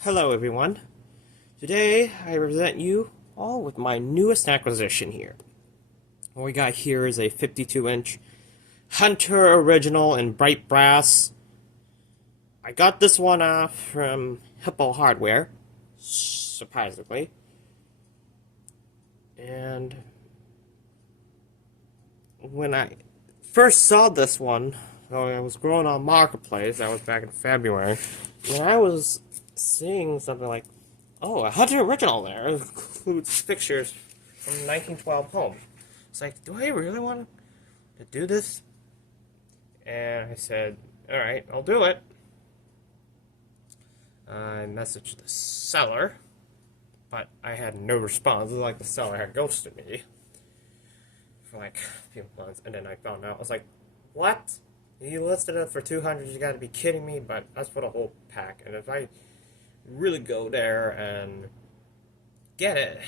Hello everyone. Today I present you all with my newest acquisition here. What we got here is a 52-inch Hunter original in bright brass. I got this one off from Hippo Hardware, surprisingly. And when I first saw this one, I was growing on Marketplace, that was back in February, and I was seeing something like, oh, a Hunter original there. It includes pictures from 1912 home. It's like, do I really want to do this? And I said, alright, I'll do it. I messaged the seller, but I had no response. It was like the seller had ghosted me for like a few months, and then I found out. I was like, what? You listed it for 200, you gotta be kidding me, but that's for the whole pack. And if I really go there and get it,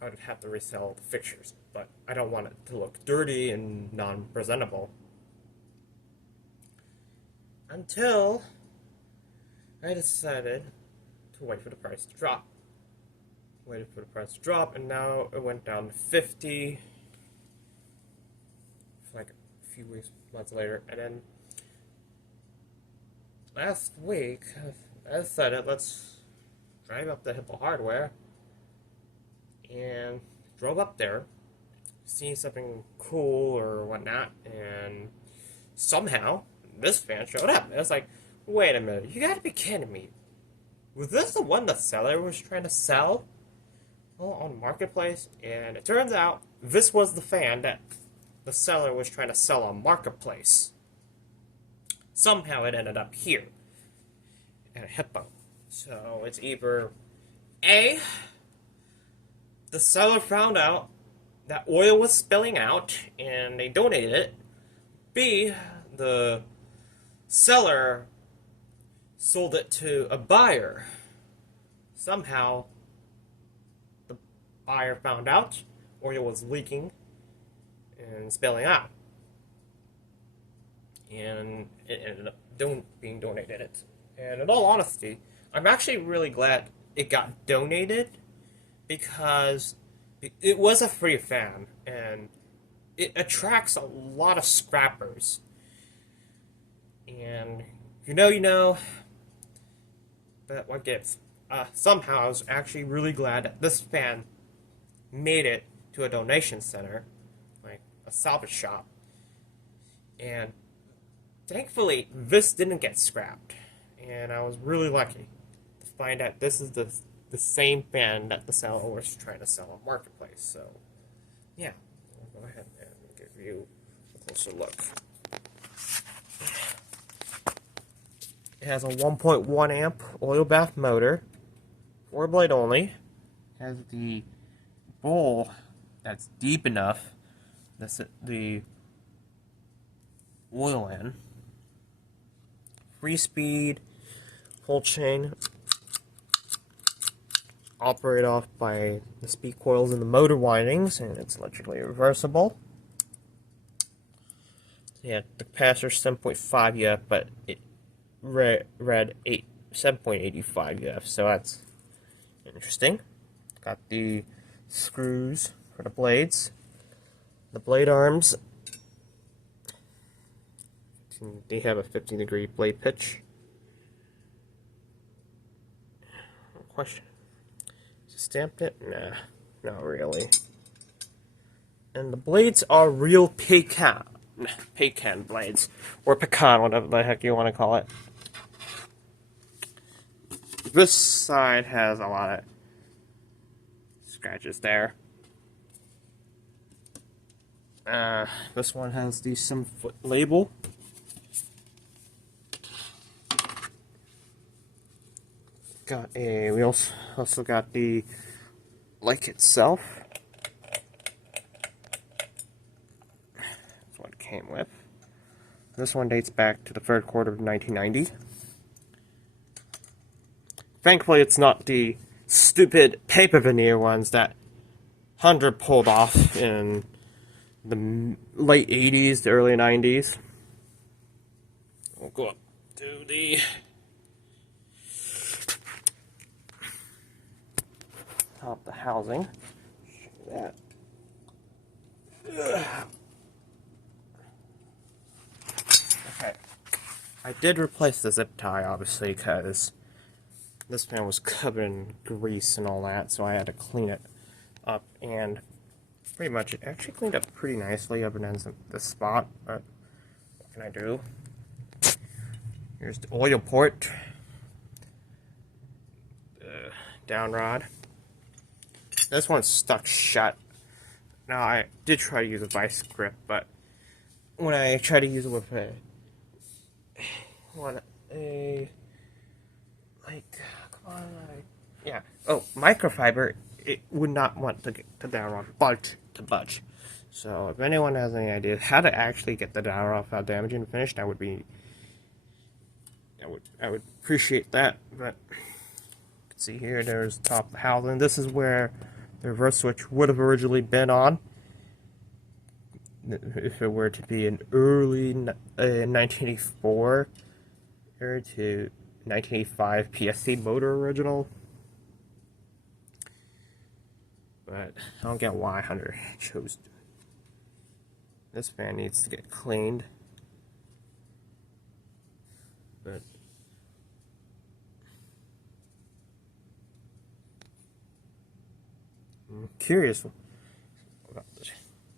I would have to resell the fixtures, but I don't want it to look dirty and non-presentable. Until I decided to wait for the price to drop. Waited for the price to drop, and now it went down to 50 for like a few weeks, months later, and then last week I decided let's drive up to Hippo Hardware, and drove up there, seeing something cool or whatnot, and somehow this fan showed up. And I was like, wait a minute, you gotta be kidding me. Was this the one the seller was trying to sell on Marketplace? And it turns out this was the fan that the seller was trying to sell on Marketplace. Somehow it ended up here at a Hippo. So it's either A, the seller found out that oil was spilling out and they donated it. B, the seller sold it to a buyer. Somehow the buyer found out oil was leaking and spilling out, and it ended up being donated. And in all honesty, I'm actually really glad it got donated, because it was a free fan and it attracts a lot of scrappers. And you know, but what gives? Somehow I was actually really glad that this fan made it to a donation center, like a salvage shop. And thankfully, this didn't get scrapped. And I was really lucky to find out this is the same fan that the seller was trying to sell on Marketplace. So, yeah, I'll go ahead and give you a closer look. It has a 1.1 amp oil bath motor, 4-blade only. It has the bowl that's deep enough that's the oil in. Free speed, pullchain, operate off by the speed coils in the motor windings, and it's electrically reversible. Yeah, the capacitor 7.5 UF, but it read 7.85 UF, so that's interesting. Got the screws for the blades. The blade arms, they have a 15-degree blade pitch. Question. Stamped it? Nah, not really. And the blades are real pecan blades, or pecan, whatever the heck you want to call it. This side has a lot of scratches there. This one has the 7-foot label. We also got the like itself. That's what it came with. This one dates back to the third quarter of 1990. Thankfully, it's not the stupid paper veneer ones that Hunter pulled off in the late 80s to early 90s. We'll go up to the top the housing. Show you that. Ugh. Okay. I did replace the zip tie, obviously, because this fan was covered in grease and all that, so I had to clean it up, and pretty much it actually cleaned up pretty nicely up against the spot, but what can I do? Here's the oil port, the downrod. This one's stuck shut. Now, I did try to use a vice grip, but when I tried to use it with microfiber, it would not want the downrod budge. So, if anyone has any idea how to actually get the downrod without damaging the finish, that would be, I would appreciate that. But you can see here, there's the top of the housing. This is where the reverse switch would have originally been on, if it were to be an early 1984 to 1985 PSC motor original. But I don't get why Hunter chose to. This fan needs to get cleaned. But I'm curious about the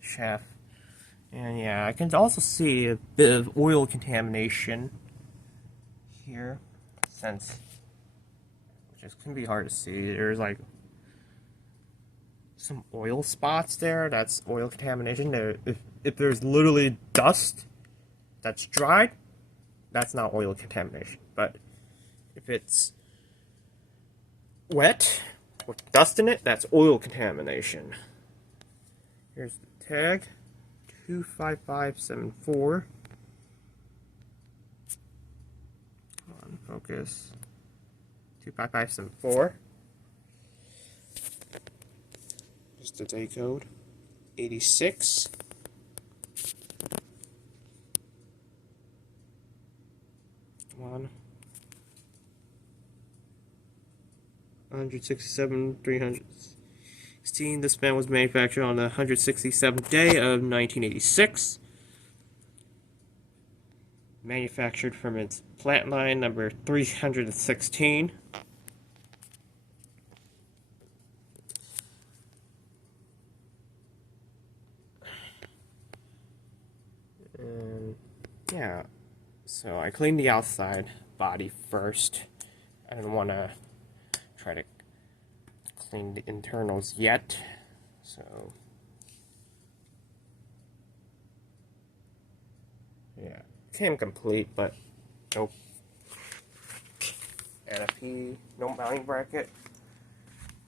shaft. And yeah, I can also see a bit of oil contamination here, which can be hard to see. There's like some oil spots there. That's oil contamination. If there's literally dust that's dried, that's not oil contamination. But if it's wet with dust in it, that's oil contamination. Here's the tag, 25574. Come on, focus. 25574. Just the day code, 86. Come on. 167, 316. This fan was manufactured on the 167th day of 1986. Manufactured from its plant line number 316. And yeah, so I cleaned the outside body first. I didn't want to try to clean the internals yet, so yeah, came complete, but nope. Canopy, no mounting bracket,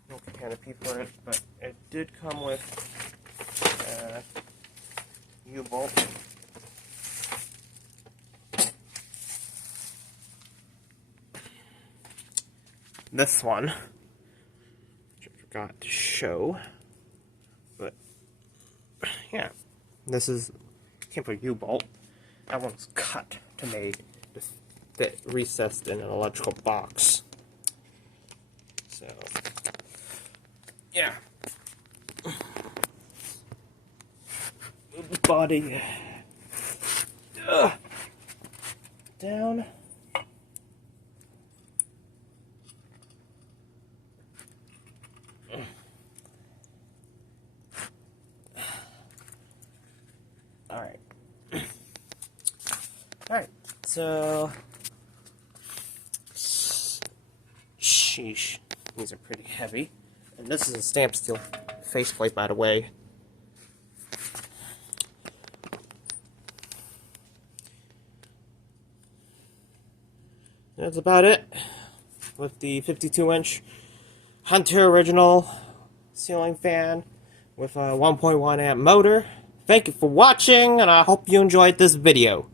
no canopy for it, but it did come with U-bolt. This one, which I forgot to show, but yeah, this is came from U-bolt. That one's cut to make fit recessed in an electrical box. So yeah, move the body down. Alright, so sheesh, these are pretty heavy. And this is a stamp steel faceplate, by the way. That's about it with the 52-inch Hunter original ceiling fan with a 1.1 amp motor. Thank you for watching, and I hope you enjoyed this video.